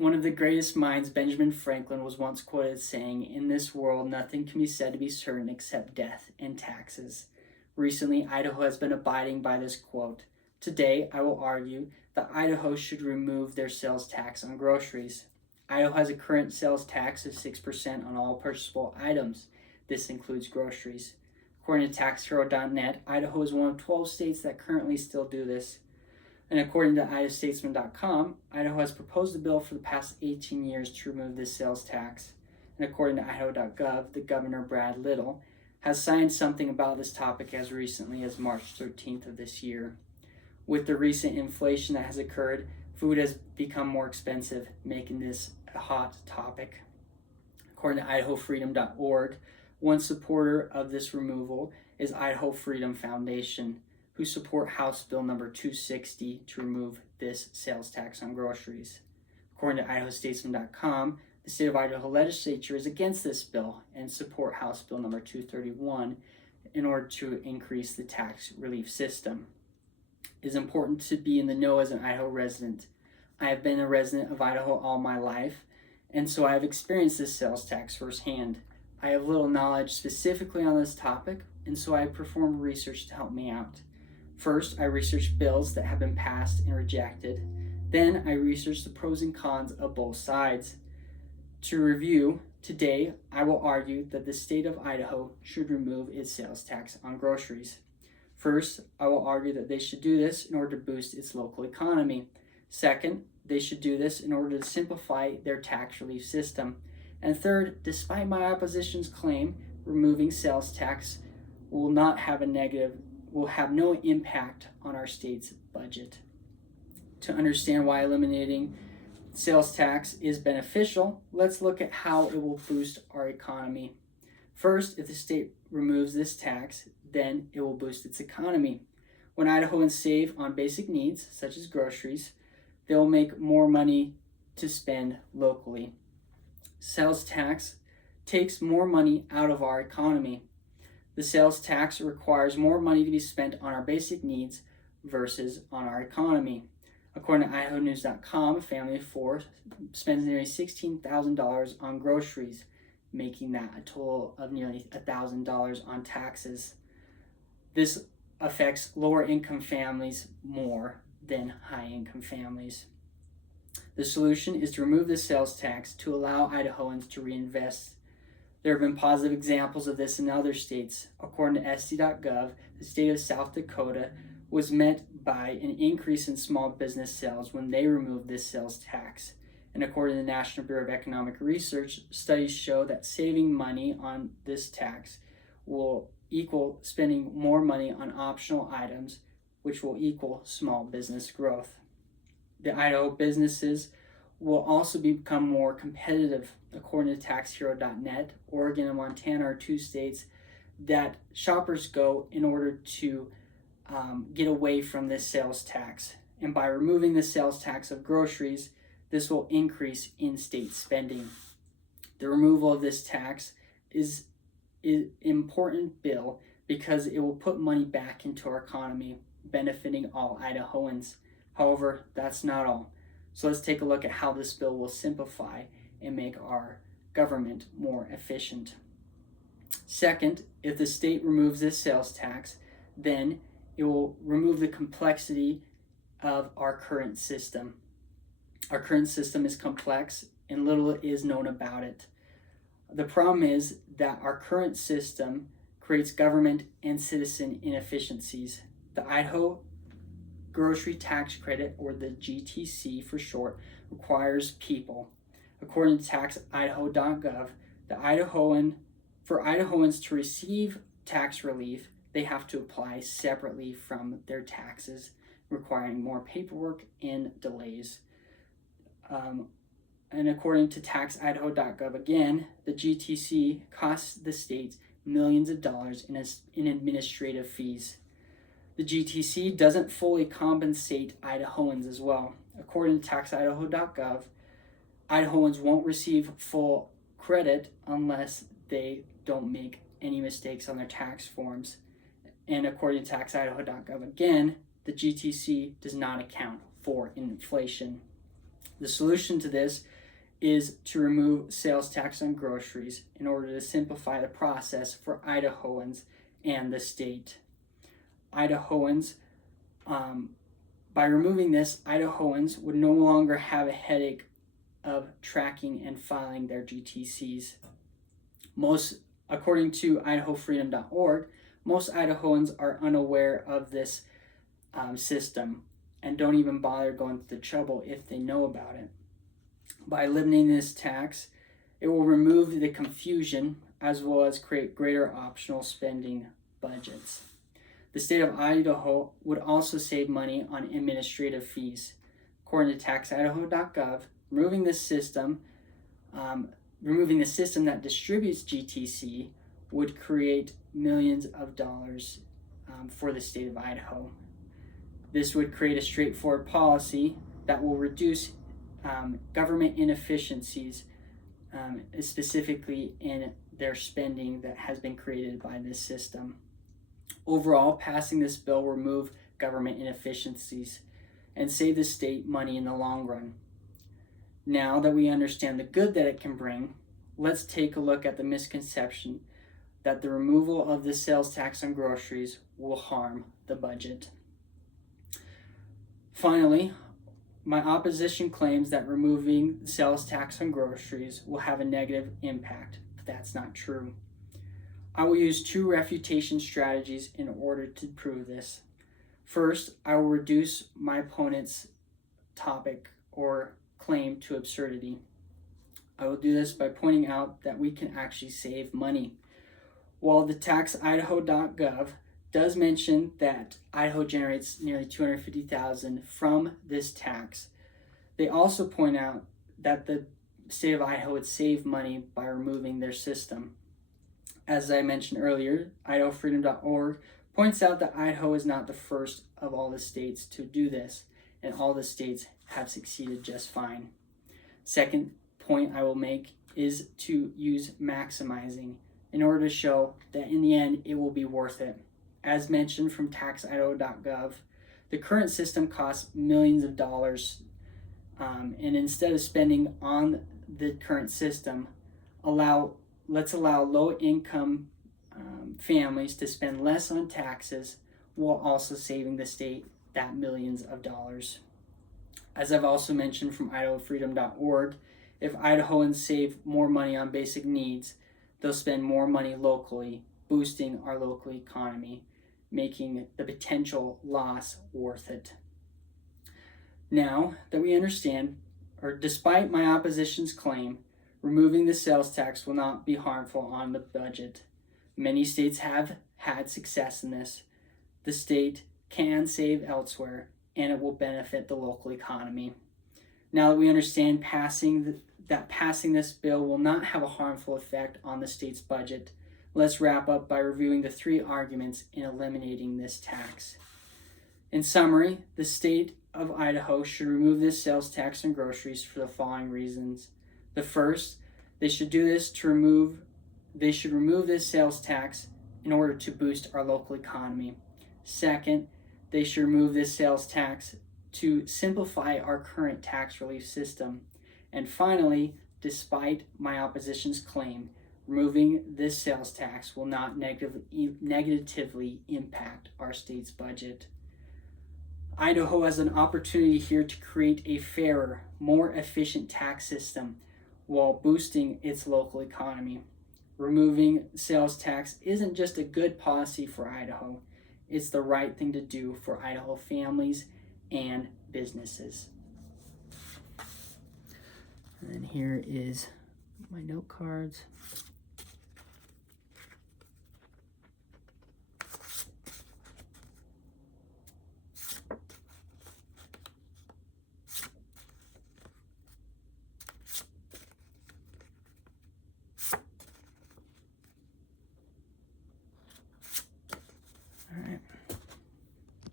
One of the greatest minds, Benjamin Franklin, was once quoted as saying, "In this world, nothing can be said to be certain except death and taxes." Recently, Idaho has been abiding by this quote. Today, I will argue that Idaho should remove their sales tax on groceries. Idaho has a current sales tax of 6% on all purchasable items. This includes groceries. According to TaxHero.net, Idaho is one of 12 states that currently still do this. And according to IdahoStatesman.com, Idaho has proposed a bill for the past 18 years to remove this sales tax. And according to Idaho.gov, the governor, Brad Little, has signed something about this topic as recently as March 13th of this year. With the recent inflation that has occurred, food has become more expensive, making this a hot topic. According to IdahoFreedom.org, one supporter of this removal is Idaho Freedom Foundation, who support House Bill number 260 to remove this sales tax on groceries. According to IdahoStatesman.com, the state of Idaho legislature is against this bill and support House Bill number 231 in order to increase the tax relief system. It is important to be in the know as an Idaho resident. I have been a resident of Idaho all my life, and so I have experienced this sales tax firsthand. I have little knowledge specifically on this topic, and so I performed research to help me out. First, I researched bills that have been passed and rejected. Then, I researched the pros and cons of both sides. To review, today I will argue that the state of Idaho should remove its sales tax on groceries. First, I will argue that they should do this in order to boost its local economy. Second, they should do this in order to simplify their tax relief system. And third, despite my opposition's claim, removing sales tax will have no impact on our state's budget. To understand why eliminating sales tax is beneficial, let's look at how it will boost our economy. First, if the state removes this tax, then it will boost its economy. When Idahoans save on basic needs, such as groceries, they'll make more money to spend locally. Sales tax takes more money out of our economy. The sales tax requires more money to be spent on our basic needs versus on our economy. According to IdahoNews.com, a family of four spends nearly $16,000 on groceries, making that a total of nearly $1,000 on taxes. This affects lower income families more than high income families. The solution is to remove the sales tax to allow Idahoans to reinvest. There have been positive examples of this in other states. According to SD.gov, the state of South Dakota was met by an increase in small business sales when they removed this sales tax. And according to the National Bureau of Economic Research, studies show that saving money on this tax will equal spending more money on optional items, which will equal small business growth. The Idaho businesses will also become more competitive. According to TaxHero.net, Oregon and Montana are two states that shoppers go in order to get away from this sales tax. And by removing the sales tax of groceries, this will increase in-state spending. The removal of this tax is an important bill because it will put money back into our economy, benefiting all Idahoans. However, that's not all. So let's take a look at how this bill will simplify and make our government more efficient. Second, if the state removes this sales tax, then it will remove the complexity of our current system. Our current system is complex and little is known about it. The problem is that our current system creates government and citizen inefficiencies. The Idaho Grocery Tax Credit, or the GTC for short, requires people. According to TaxIdaho.gov, for Idahoans to receive tax relief, they have to apply separately from their taxes, requiring more paperwork and delays. And according to TaxIdaho.gov again, the GTC costs the state millions of dollars in administrative fees. The GTC doesn't fully compensate Idahoans as well. According to TaxIdaho.gov, Idahoans won't receive full credit unless they don't make any mistakes on their tax forms. And according to TaxIdaho.gov again, the GTC does not account for inflation. The solution to this is to remove sales tax on groceries in order to simplify the process for Idahoans and the state. Idahoans, by removing this, Idahoans would no longer have a headache of tracking and filing their GTCs. According to IdahoFreedom.org, most Idahoans are unaware of this system and don't even bother going through the trouble if they know about it. By eliminating this tax, it will remove the confusion as well as create greater optional spending budgets. The state of Idaho would also save money on administrative fees. According to taxidaho.gov, removing the system that distributes GTC would create millions of dollars for the state of Idaho. This would create a straightforward policy that will reduce government inefficiencies, specifically in their spending that has been created by this system. Overall, passing this bill will remove government inefficiencies and save the state money in the long run. Now that we understand the good that it can bring, let's take a look at the misconception that the removal of the sales tax on groceries will harm the budget. Finally, my opposition claims that removing the sales tax on groceries will have a negative impact, but that's not true. I will use two refutation strategies in order to prove this. First, I will reduce my opponent's topic or claim to absurdity. I will do this by pointing out that we can actually save money. While the taxidaho.gov does mention that Idaho generates nearly $250,000 from this tax, they also point out that the state of Idaho would save money by removing their system. As I mentioned earlier, IdahoFreedom.org points out that Idaho is not the first of all the states to do this, and all the states have succeeded just fine. Second point I will make is to use maximizing in order to show that in the end it will be worth it. As mentioned from taxidaho.gov, the current system costs millions of dollars, and instead of spending on the current system, let's allow low-income families to spend less on taxes while also saving the state that millions of dollars. As I've also mentioned from IdahoFreedom.org, if Idahoans save more money on basic needs, they'll spend more money locally, boosting our local economy, making the potential loss worth it. Now that we understand, or despite my opposition's claim, removing the sales tax will not be harmful on the budget. Many states have had success in this. The state can save elsewhere, and it will benefit the local economy. Now that we understand passing this bill will not have a harmful effect on the state's budget, let's wrap up by reviewing the three arguments in eliminating this tax. In summary, the state of Idaho should remove this sales tax on groceries for the following reasons. The first, they should remove this sales tax in order to boost our local economy. Second, they should remove this sales tax to simplify our current tax relief system. And finally, despite my opposition's claim, removing this sales tax will not negatively impact our state's budget. Idaho has an opportunity here to create a fairer, more efficient tax system while boosting its local economy. Removing sales tax isn't just a good policy for Idaho, it's the right thing to do for Idaho families and businesses. And then here is my note cards.